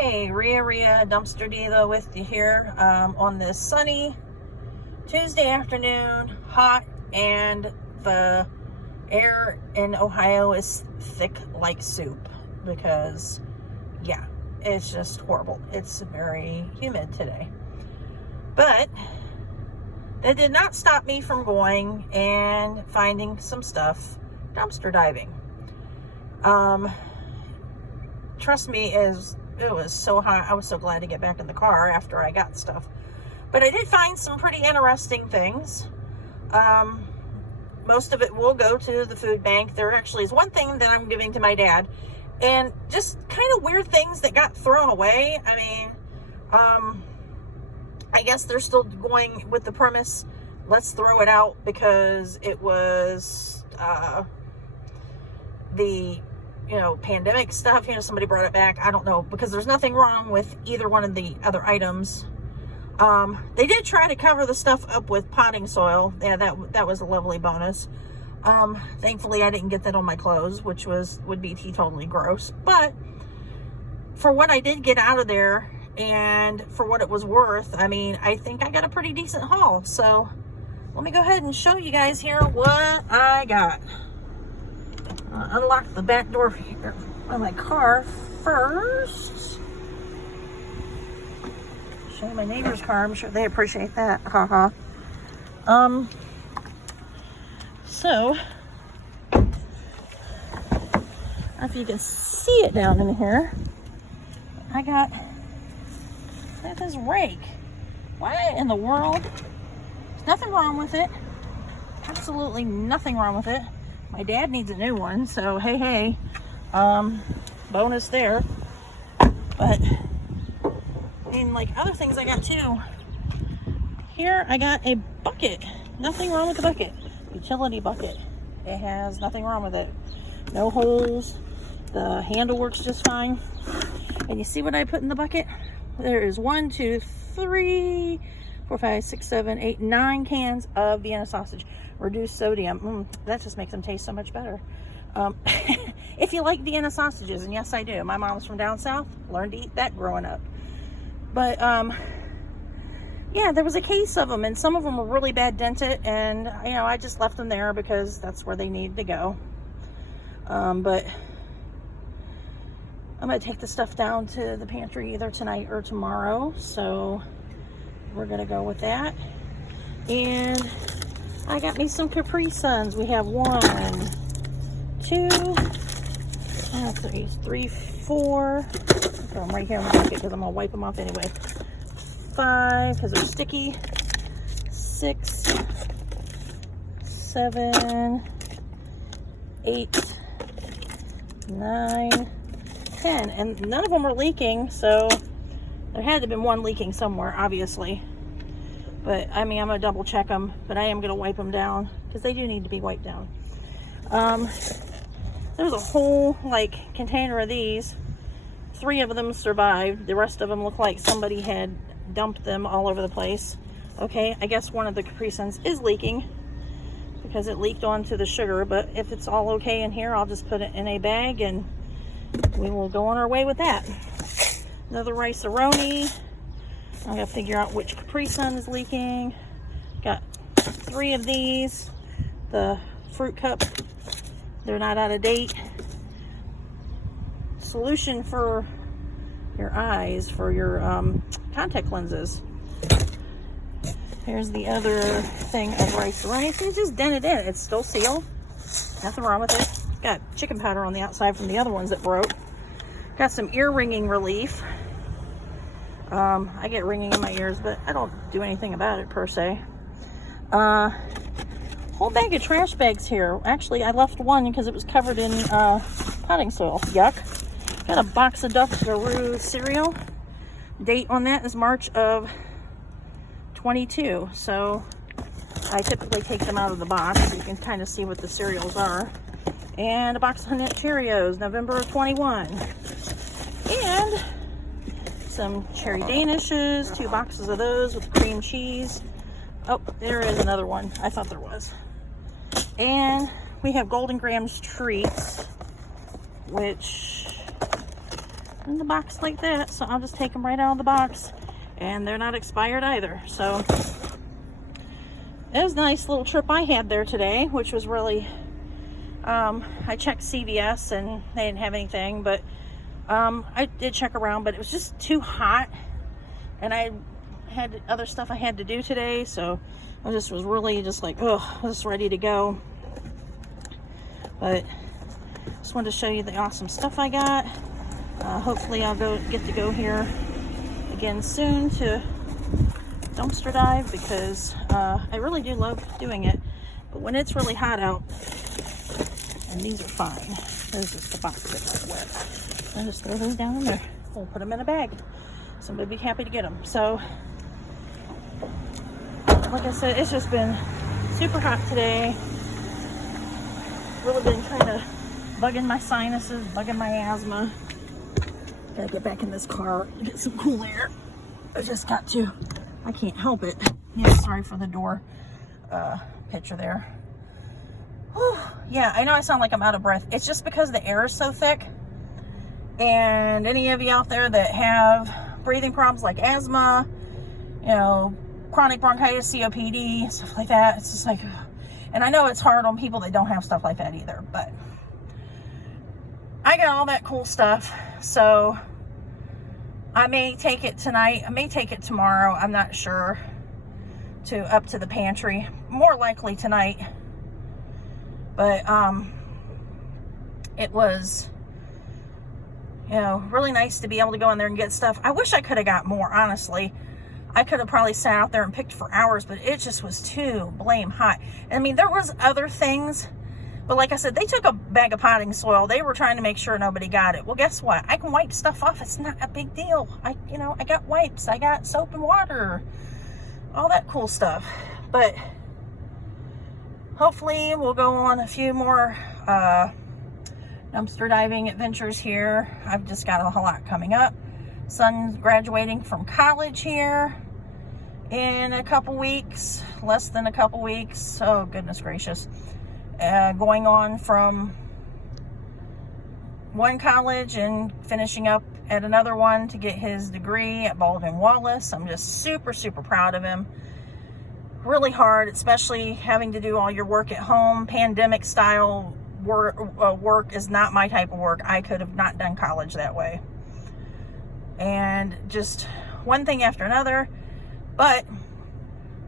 Hey, Rhea Dumpster Diva with you here on this sunny Tuesday afternoon, hot, and the air in Ohio is thick like soup because, yeah, it's just horrible. It's very humid today. But that did not stop me from going and finding some stuff dumpster diving. Trust me, it was so hot. I was so glad to get back in the car after I got stuff. But I did find some pretty interesting things. Most of it will go to the food bank. There actually is one thing that I'm giving to my dad. And just kind of weird things that got thrown away. I mean, I guess they're still going with the premise, let's throw it out because it was the pandemic stuff, somebody brought it back. I don't know, because there's nothing wrong with either one of the other items. They did try to cover the stuff up with potting soil. Yeah, that was a lovely bonus. Thankfully, I didn't get that on my clothes, which would be totally gross. But for what I did get out of there and for what it was worth, I mean, I think I got a pretty decent haul. So let me go ahead and show you guys here what I got. Unlock the back door here on my car first. Show you my neighbor's car. I'm sure they appreciate that. Haha. So if you can see it down in here, I got this Rake. Why in the world? There's nothing wrong with it. Absolutely nothing wrong with it. My dad needs a new one, so hey, bonus there. But like other things I got too. Here I got a bucket. Nothing wrong with the bucket. Utility bucket. It has nothing wrong with it. No holes. The handle works just fine. And you see what I put in the bucket? There is 1, 2, 3, 4, 5, 6, 7, 8, 9 cans of Vienna sausage. Reduced sodium. That just makes them taste so much better. If you like Vienna sausages, and yes I do. My mom's from down south. Learned to eat that growing up. But yeah, there was a case of them, and some of them were really bad dented, and I just left them there because that's where they needed to go. But I'm gonna take the stuff down to the pantry either tonight or tomorrow, so we're gonna go with that. And I got me some Capri Suns. We have 1, 2, 3, 4. Put them right here in the bucket because I'm gonna wipe them off anyway. 5 because they're sticky. 6, 7, 8, 9, 10, and none of them are leaking, so there had to have been one leaking somewhere, obviously. But I mean, I'm gonna double check them, but I am gonna wipe them down because they do need to be wiped down. There's a whole container of these. 3 of them survived. The rest of them look like somebody had dumped them all over the place. Okay, I guess one of the Capri Suns is leaking because it leaked onto the sugar, but if it's all okay in here, I'll just put it in a bag and we will go on our way with that. Another rice-a-roni. I gotta figure out which Capri Sun is leaking. Got 3 of these. The fruit cup, they're not out of date. Solution for your eyes, for your contact lenses. Here's the other thing of rice-a-roni. It's just dented in. It's still sealed. Nothing wrong with it. Got chicken powder on the outside from the other ones that broke. Got some ear ringing relief. I get ringing in my ears, but I don't do anything about it per se. Whole bag of trash bags here. Actually, I left one because it was covered in potting soil. Yuck. Got a box of Duff cereal. Date on that is March of 22. So I typically take them out of the box so you can kind of see what the cereals are. And a box of Nut Cheerios, November of 21. And some cherry danishes, 2 boxes of those with cream cheese. Oh, there is another one. I thought there was. And we have Golden Grams treats, which in the box like that, so I'll just take them right out of the box, and they're not expired either. So it was a nice little trip I had there today, which was really, I checked CVS and they didn't have anything, but I did check around, but it was just too hot, and I had other stuff I had to do today, so I just was really just like, oh, I was ready to go. But just wanted to show you the awesome stuff I got. Hopefully I'll get to go here again soon to dumpster dive, because I really do love doing it. But when it's really hot out, and these are fine. There's just the box that got wet. I'll just throw those down in there. We'll put them in a bag. Somebody will be happy to get them. So, like I said, it's just been super hot today. Really been kind of bugging my sinuses, bugging my asthma. Gotta get back in this car and get some cool air. I just got to. I can't help it. Yeah, sorry for the door picture there. Whew. Yeah, I know I sound like I'm out of breath. It's just because the air is so thick. And any of you out there that have breathing problems like asthma, you know, chronic bronchitis, COPD, stuff like that, it's just like, and I know it's hard on people that don't have stuff like that either, but I got all that cool stuff. So I may take it tonight, I may take it tomorrow, I'm not sure, up to the pantry, more likely tonight. But it was, you know, really nice to be able to go in there and get stuff. I wish I could have got more, honestly. I could have probably sat out there and picked for hours, but it just was too blame hot. I mean, there was other things, but like I said, they took a bag of potting soil. They were trying to make sure nobody got it. Well, guess what? I can wipe stuff off. It's not a big deal. I got wipes. I got soap and water, all that cool stuff. But hopefully we'll go on a few more dumpster diving adventures here. I've just got a whole lot coming up. Son's graduating from college here in a couple weeks, less than a couple weeks. Oh, goodness gracious. Going on from one college and finishing up at another one to get his degree at Baldwin Wallace. I'm just super, super proud of him. Really hard, especially having to do all your work at home. Pandemic style work is not my type of work. I could have not done college that way. And just one thing after another. But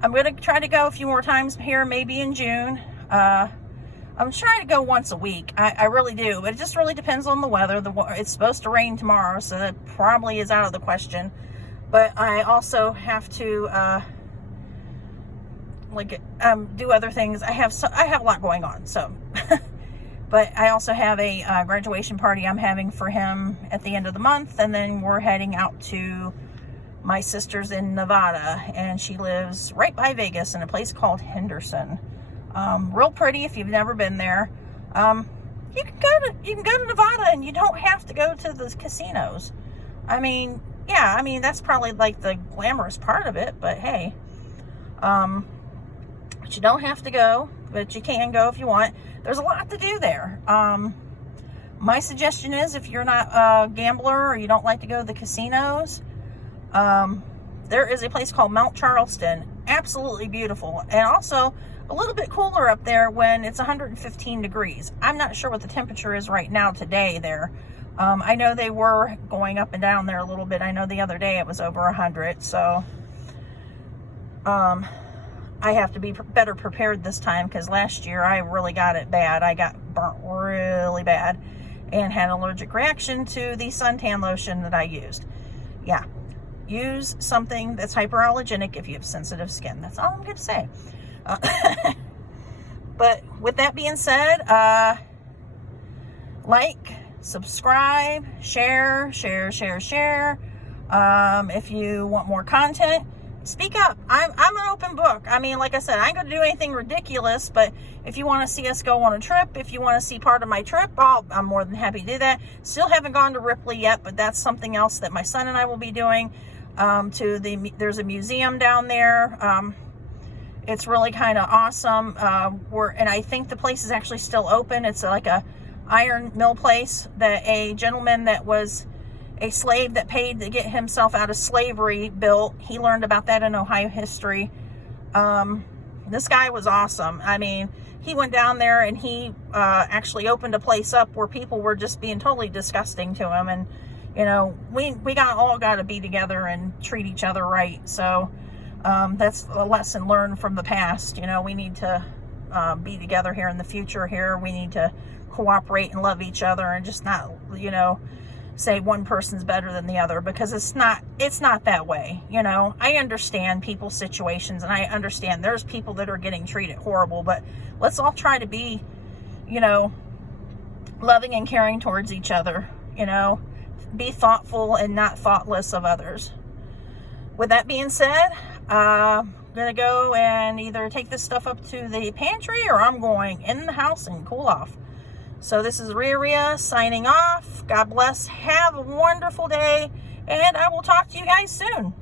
I'm going to try to go a few more times here, maybe in June. I'm trying to go once a week. I really do. But it just really depends on the weather. It's supposed to rain tomorrow, so that probably is out of the question. But I also have to do other things. I have a lot going on, so. But I also have a graduation party I'm having for him at the end of the month, and then we're heading out to my sister's in Nevada, and she lives right by Vegas in a place called Henderson. Real pretty if you've never been there. You can go to Nevada and you don't have to go to the casinos. I mean, yeah, that's probably like the glamorous part of it, but hey, but you don't have to go, but you can go if you want. There's a lot to do there. My suggestion is, if you're not a gambler or you don't like to go to the casinos, there is a place called Mount Charleston. Absolutely beautiful. And also a little bit cooler up there when it's 115 degrees. I'm not sure what the temperature is right now today there. I know they were going up and down there a little bit. I know the other day it was over 100. So I have to be better prepared this time, because last year I really got it bad. I got burnt really bad and had an allergic reaction to the suntan lotion that I used. Yeah, use something that's hyperallergenic if you have sensitive skin. That's all I'm going to say. But with that being said, like, subscribe, share. If you want more content, speak up. I'm an open book. I mean, like I said, I ain't going to do anything ridiculous, but if you want to see us go on a trip, if you want to see part of my trip, I'm more than happy to do that. Still haven't gone to Ripley yet, but that's something else that my son and I will be doing. There's a museum down there. It's really kind of awesome. And I think the place is actually still open. It's like a iron mill place that a gentleman that was a slave that paid to get himself out of slavery built. He learned about that in Ohio history. This guy was awesome. I mean, he went down there and he actually opened a place up where people were just being totally disgusting to him. And, you know, we all got to be together and treat each other right. So that's a lesson learned from the past. You know, we need to be together here in the future here. We need to cooperate and love each other and just not, you know, say one person's better than the other, because it's not that way. You know, I understand people's situations, and I understand there's people that are getting treated horrible, but let's all try to be, you know, loving and caring towards each other. You know, be thoughtful and not thoughtless of others. With that being said, I'm gonna go and either take this stuff up to the pantry, or I'm going in the house and cool off. So this is Rhea signing off. God bless. Have a wonderful day, and I will talk to you guys soon.